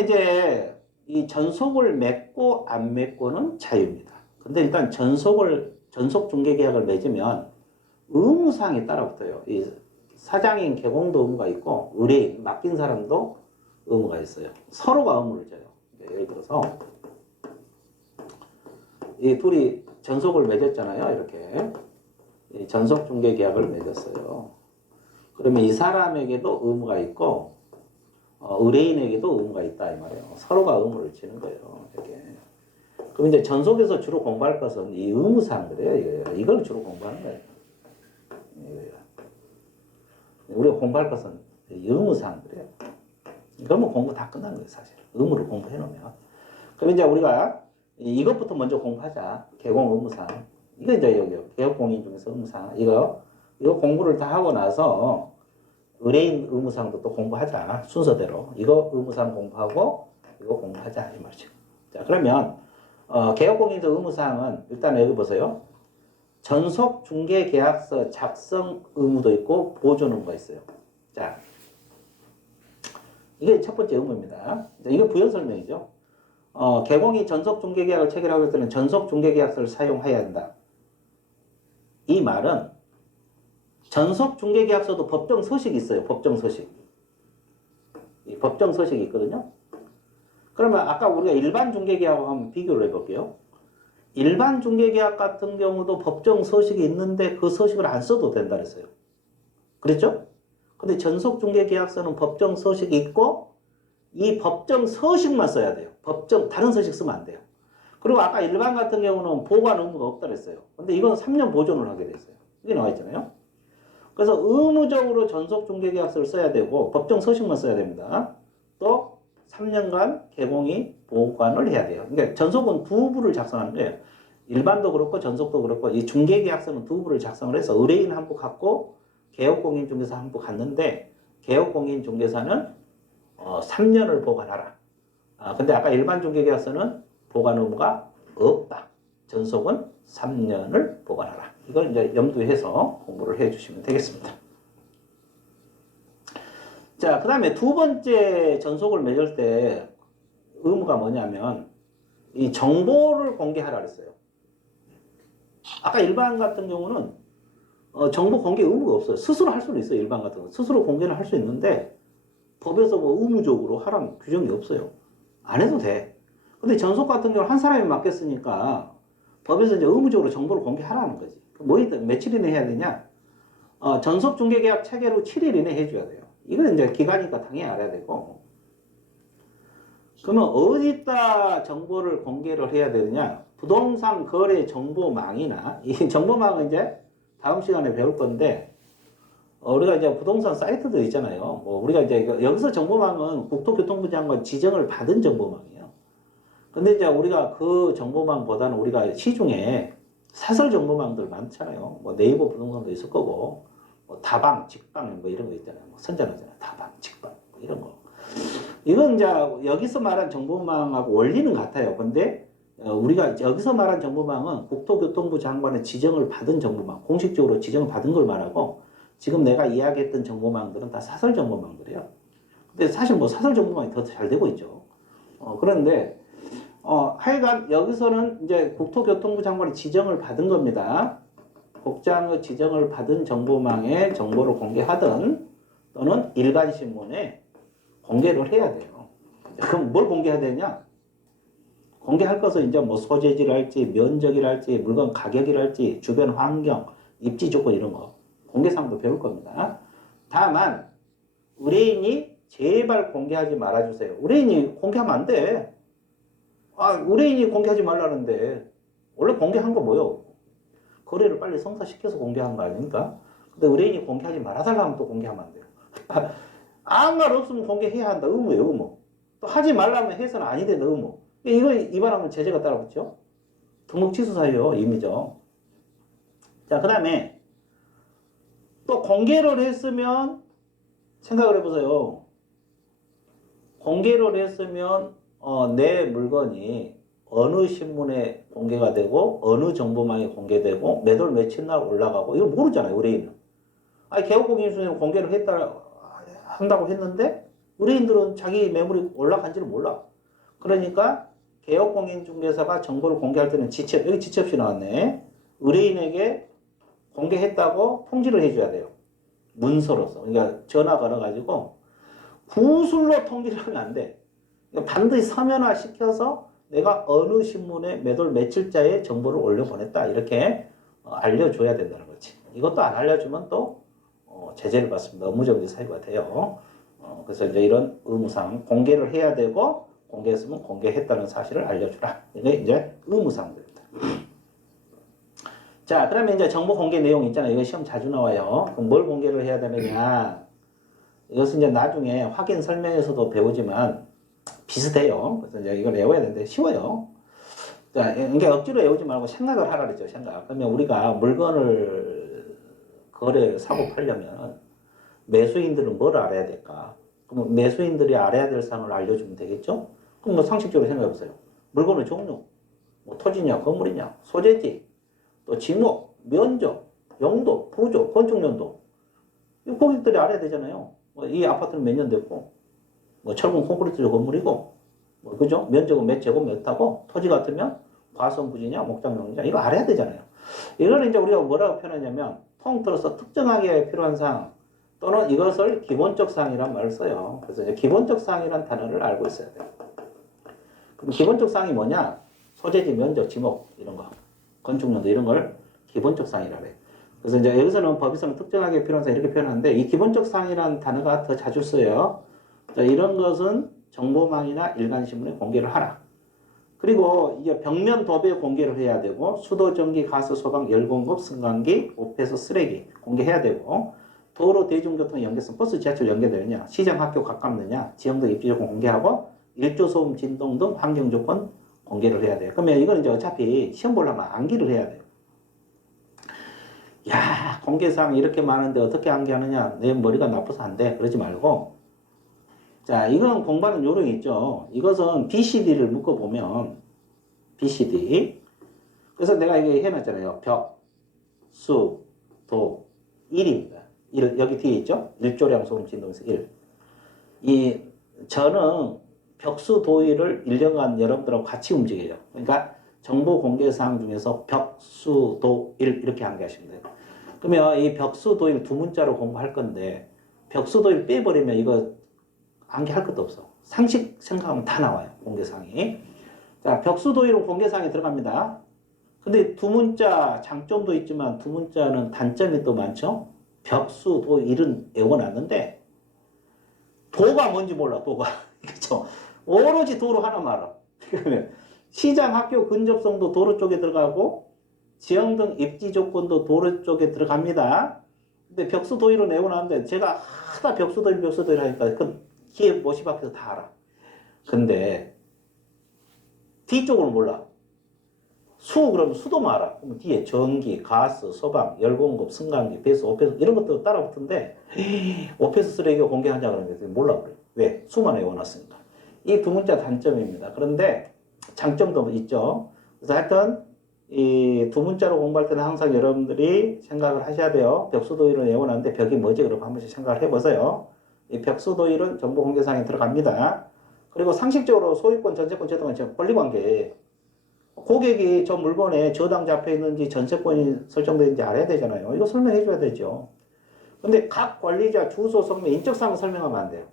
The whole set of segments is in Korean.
이제 이 전속을 맺고 안 맺고는 자유입니다. 근데 일단 전속 중개 계약을 맺으면 의무사항이 따라붙어요. 이 사장인 개공도 의무가 있고 의뢰인 맡긴 사람도 의무가 있어요. 서로가 의무를 져요. 예를 들어서 이 둘이 전속을 맺었잖아요. 이렇게 이 전속 중개 계약을 맺었어요. 그러면 이 사람에게도 의무가 있고 의뢰인에게도 의무가 있다 이 말이에요. 서로가 의무를 지는 거예요. 이렇게. 그럼 이제 전속에서 주로 공부할 것은 이 의무사항들이에요. 이걸 주로 공부하는 거예요. 우리가 공부할 것은 의무사항들이에요. 그러면 공부 다 끝난 거예요, 사실. 의무를 공부해 놓으면. 그럼 이제 우리가 이것부터 먼저 공부하자. 개공 의무사항. 이거 이제 여기 개업공인 중에서 의무사항. 이거 공부를 다 하고 나서 의뢰인 의무사항도 또 공부하자. 순서대로. 이거 의무사항 공부하고 이거 공부하자. 이 말이죠. 자, 그러면 개업공인에서 의무사항은 일단 여기 보세요. 전속 중개 계약서 작성 의무도 있고 보존 의무가 있어요. 자, 이게 첫 번째 의무입니다. 이거 부연 설명이죠. 개공이 전속 중개 계약을 체결하고 있을 때는 전속 중개 계약서를 사용해야 한다. 이 말은 전속 중개 계약서도 법정 서식이 있어요. 법정 서식. 이 법정 서식이 있거든요. 그러면 아까 우리가 일반 중개 계약하고 한번 비교를 해볼게요. 일반 중개계약 같은 경우도 법정 서식이 있는데 그 서식을 안 써도 된다 그랬어요. 그랬죠? 근데 전속 중개계약서는 법정 서식이 있고 이 법정 서식만 써야 돼요. 다른 서식 쓰면 안 돼요. 그리고 아까 일반 같은 경우는 보관 의무가 없다 그랬어요. 근데 이건 3년 보존을 하게 됐어요. 이게 나와 있잖아요. 그래서 의무적으로 전속 중개계약서를 써야 되고 법정 서식만 써야 됩니다. 또 3년간 개공이 보관을 해야 돼요. 그러니까 전속은 두 부를 작성하는 거예요. 일반도 그렇고 전속도 그렇고 이 중개계약서는 두 부를 작성을 해서 의뢰인 한 부 갖고 개업공인중개사 한 부 갔는데 개업공인중개사는 3년을 보관하라. 근데 아까 일반 중개계약서는 보관 의무가 없다. 전속은 3년을 보관하라. 이걸 이제 염두해서 공부를 해주시면 되겠습니다. 자, 그 다음에 두 번째 전속을 맺을 때 의무가 뭐냐면 이 정보를 공개하라 그랬어요. 아까 일반 같은 경우는 정보 공개 의무가 없어요. 스스로 할 수는 있어요. 일반 같은 경우는. 스스로 공개는 할 수 있는데 법에서 뭐 의무적으로 하라는 규정이 없어요. 안 해도 돼. 근데 전속 같은 경우는 한 사람이 맡겼으니까 법에서 이제 의무적으로 정보를 공개하라는 거지. 뭐이든 며칠 이내 해야 되냐? 전속 중개계약 체결 후 7일 이내 해줘야 돼요. 이건 이제 기간이니까 당연히 알아야 되고. 그러면 어디다 정보를 공개를 해야 되느냐? 부동산 거래 정보망이나, 이 정보망은 이제 다음 시간에 배울 건데, 우리가 이제 부동산 사이트들 있잖아요. 뭐 우리가 이제 여기서 정보망은 국토교통부 장관 지정을 받은 정보망이에요. 근데 이제 우리가 그 정보망보다는 우리가 시중에 사설 정보망들 많잖아요. 뭐 네이버 부동산도 있을 거고, 뭐 다방, 직방 뭐 이런 거 있잖아요. 뭐 선전하잖아요. 다방, 직방 뭐 이런 거. 이건 이제 여기서 말한 정보망하고 원리는 같아요. 근데 우리가 여기서 말한 정보망은 국토교통부 장관의 지정을 받은 정보망, 공식적으로 지정을 받은 걸 말하고 지금 내가 이야기했던 정보망들은 다 사설 정보망들이에요. 근데 사실 뭐 사설 정보망이 더 잘 되고 있죠. 그런데 하여간 여기서는 이제 국토교통부 장관의 지정을 받은 겁니다. 국장의 지정을 받은 정보망에 정보를 공개하든 또는 일간신문에 공개를 해야 돼요. 그럼 뭘 공개해야 되냐? 공개할 것은 이제 뭐 소재지랄지, 면적이랄지, 물건 가격이랄지, 주변 환경, 입지 조건 이런 거 공개사항도 배울 겁니다. 다만 의뢰인이 제발 공개하지 말아주세요. 의뢰인이 공개하면 안 돼. 의뢰인이 공개하지 말라는데 원래 공개한 거 뭐요? 거래를 빨리 성사시켜서 공개한 거 아닙니까? 근데 의뢰인이 공개하지 말아달라 하면 또 공개하면 안 돼요. 아무 말 없으면 공개해야 한다. 의무예요, 의무. 또 하지 말라면 해서는 아니 된다, 의무. 이거 위반하면 제재가 따라붙죠? 등록 취소 사유요, 임의죠. 자, 그 다음에 또 공개를 했으면 생각을 해보세요. 공개를 했으면 내 물건이 어느 신문에 공개가 되고 어느 정보망에 공개되고 몇 월 며칠 날 올라가고 이걸 모르잖아요, 의뢰인은. 개업공인중개사는 공개를 한다고 했는데 의뢰인들은 자기 매물이 올라간지를 몰라. 그러니까 개업공인중개사가 정보를 공개할 때는 지체, 여기 지체 없이 나왔네. 의뢰인에게 공개했다고 통지를 해줘야 돼요. 문서로서. 그러니까 전화 걸어가지고 구술로 통지를 하면 안 돼. 그러니까 반드시 서면화 시켜서 내가 어느 신문에 몇 월 며칠자에 정보를 올려보냈다. 이렇게 알려줘야 된다는 거지. 이것도 안 알려주면 또 제재를 받습니다. 업무정지 사유가 돼요. 그래서 이제 이런 의무사항 공개를 해야 되고 공개했으면 공개했다는 사실을 알려주라. 이게 이제 의무사항들입니다. 자, 그러면 이제 정보 공개 내용 있잖아요. 이거 시험 자주 나와요. 그럼 뭘 공개를 해야 되느냐? 이것은 이제 나중에 확인 설명에서도 배우지만 비슷해요. 그래서 이제 이걸 외워야 되는데 쉬워요. 자, 그러니까 억지로 외우지 말고 생각을 하라 그랬죠. 생각. 그러면 우리가 물건을 사고 팔려면 매수인들은 뭘 알아야 될까? 그럼 매수인들이 알아야 될 사항을 알려주면 되겠죠? 그럼 뭐 상식적으로 생각해 보세요. 물건의 종류, 뭐 토지냐, 건물이냐, 소재지, 또 지목, 면적, 용도, 부조, 건축 연도. 이 고객들이 알아야 되잖아요. 뭐 이 아파트는 몇 년 됐고, 뭐 철근 콘크리트 건물이고, 뭐 그죠? 면적은 몇 제곱 몇 하고, 토지 같으면 과수원 부지냐, 목장용이냐, 이거 알아야 되잖아요. 이걸 이제 우리가 뭐라고 표현하냐면, 통틀어서 특정하게 필요한 사항, 또는 이것을 기본적 사항이란 말을 써요. 그래서 이제 기본적 사항이란 단어를 알고 있어야 돼요. 그럼 기본적 사항이 뭐냐? 소재지, 면적, 지목, 이런 거. 건축연도 이런 걸 기본적 사항이라고 해요. 그래서 이제 여기서는 법에서는 특정하게 필요한 사항 이렇게 표현하는데 이 기본적 사항이라는 단어가 더 자주 써요. 자, 이런 것은 정보망이나 일간신문에 공개를 하라. 그리고 이게 벽면 도배 공개를 해야 되고 수도, 전기, 가스, 소방, 열 공급, 승강기, 오폐수, 쓰레기 공개해야 되고 도로, 대중교통 연계성, 버스, 지하철 연계되느냐, 시장, 학교 가깝느냐, 지형등 입지 조건 공개하고 일조 소음, 진동 등 환경 조건 공개를 해야 돼요. 그러면 이건 이제 어차피 시험 보려면 암기를 해야 돼요. 야, 공개사항 이렇게 많은데 어떻게 암기하느냐? 내 머리가 나빠서 안 돼. 그러지 말고. 자, 이건 공부하는 요령이 있죠. 이것은 BCD를 묶어보면, BCD. 그래서 내가 이게 해놨잖아요. 벽, 수, 도, 1입니다. 1, 여기 뒤에 있죠? 일조량, 소음, 진동에서 1. 이, 저는 벽수 도의를 1년간 여러분들하고 같이 움직여요. 그러니까 정보 공개 사항 중에서 벽수 도일 이렇게 암기하시면 돼요. 그러면 이 벽수 도일 두 문자로 공부할 건데 벽수 도일 빼버리면 이거 암기할 것도 없어. 상식 생각하면 다 나와요. 공개 사항이. 자, 벽수 도일은 공개 사항이 들어갑니다. 근데 두 문자 장점도 있지만 두 문자는 단점이 또 많죠. 벽수 도일은 외워놨는데 도가 뭔지 몰라. 도가. 그렇죠? 오로지 도로 하나만 알아. 그러면 시장, 학교 근접성도 도로 쪽에 들어가고 지형 등 입지 조건도 도로 쪽에 들어갑니다. 근데 벽수 도의로 내고나는데 제가 하다 벽수 도의 하니까 그 기회 모시 밖에서 다 알아. 근데 뒤쪽으로 몰라. 그러면 수도만 알아. 그럼 뒤에 전기, 가스, 소방, 열공급, 승강기, 배수, 오폐수 이런 것도 따라 붙는데 오폐수 쓰레기가 공개하자 그러는데 몰라 그래. 왜? 수만 외워놨으니까. 이 두 문자 단점입니다. 그런데 장점도 있죠. 그래서 하여튼 이 두 문자로 공부할 때는 항상 여러분들이 생각을 하셔야 돼요. 벽수도일은 외워놨는데 벽이 뭐지? 그럼 한 번씩 생각을 해보세요. 이 벽수도일은 정보공개사항에 들어갑니다. 그리고 상식적으로 소유권, 전세권, 저당권, 권리관계. 고객이 저 물건에 저당 잡혀 있는지 전세권이 설정되는지 알아야 되잖아요. 이거 설명해 줘야 되죠. 근데 각 관리자 주소, 성명, 인적사항 설명하면 안 돼요.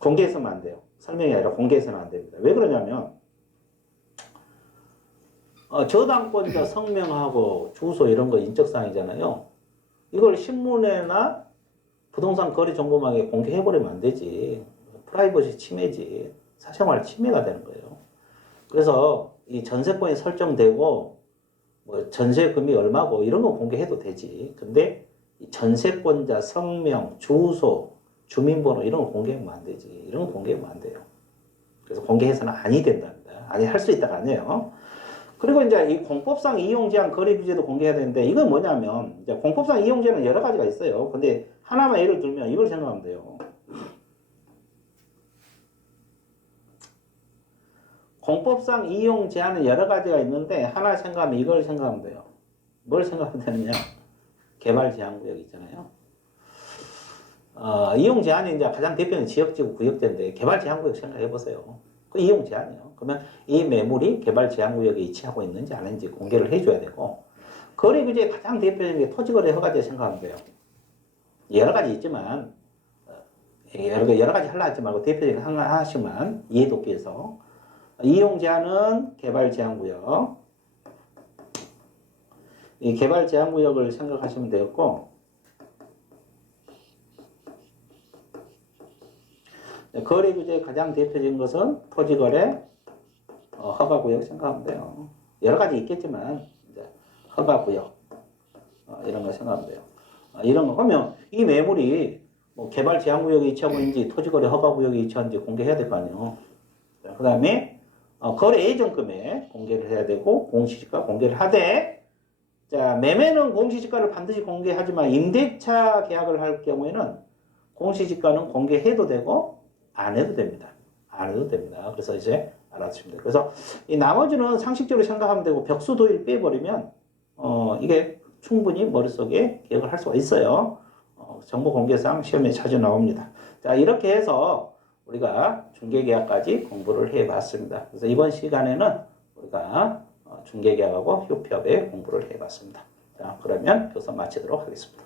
공개해서는 안 돼요. 설명이 아니라 공개해서는 안 됩니다. 왜 그러냐면 저당권자 성명하고 주소 이런 거 인적사항이잖아요. 이걸 신문에나 부동산 거래 정보망에 공개해버리면 안 되지. 프라이버시 침해지. 사생활 침해가 되는 거예요. 그래서 이 전세권이 설정되고 뭐 전세금이 얼마고 이런 거 공개해도 되지. 근데 이 전세권자 성명, 주소, 주민번호 이런 거 공개하면 안 되지. 이런 거 공개하면 안 돼요. 그래서 공개해서는 아니 된답니다. 아니 할 수 있다가 아니에요. 그리고 이제 이 공법상 이용 제한 거래 규제도 공개해야 되는데 이건 뭐냐면 이제 공법상 이용 제한은 여러 가지가 있어요. 근데 하나만 예를 들면 이걸 생각하면 돼요. 공법상 이용 제한은 여러 가지가 있는데 하나 생각하면 이걸 생각하면 돼요. 뭘 생각하면 되느냐? 개발 제한 구역 있잖아요. 이용 제한이 이제 가장 대표적인 지역지구 구역제인데 개발 제한구역 생각해 보세요. 그 이용 제한이요. 그러면 이 매물이 개발 제한구역에 위치하고 있는지 아닌지 공개를 해줘야 되고 거래 규제의 가장 대표적인 게 토지거래 허가제 생각하면 돼요. 여러 가지 있지만 여러 가지 하려 하지 말고 대표적인 하나씩만 이해 돕기 위해서 이용 제한은 개발 제한구역 이 개발 제한구역을 생각하시면 되겠고 거래 규제의 가장 대표적인 것은 토지거래 허가구역 생각하면 돼요. 여러 가지 있겠지만 이제 허가구역 이런 거 생각하면 돼요. 이런 거 하면 이 매물이 뭐 개발 제한구역에 위치하고 있는지 토지거래 허가구역에 위치하는지 공개해야 될 거 아니에요. 그 다음에 거래 예정 금액 공개를 해야 되고 공시지가 공개를 하되 자 매매는 공시지가를 반드시 공개하지만 임대차 계약을 할 경우에는 공시지가는 공개해도 되고 안 해도 됩니다. 안 해도 됩니다. 그래서 이제 알아두시면 돼요. 그래서 이 나머지는 상식적으로 생각하면 되고 벽수 도일 빼버리면 이게 충분히 머릿속에 기억을 할 수가 있어요. 정보 공개상 시험에 자주 나옵니다. 자 이렇게 해서 우리가 중개계약까지 공부를 해봤습니다. 그래서 이번 시간에는 우리가 중개계약하고 효협의 공부를 해봤습니다. 자 그러면 교사 마치도록 하겠습니다.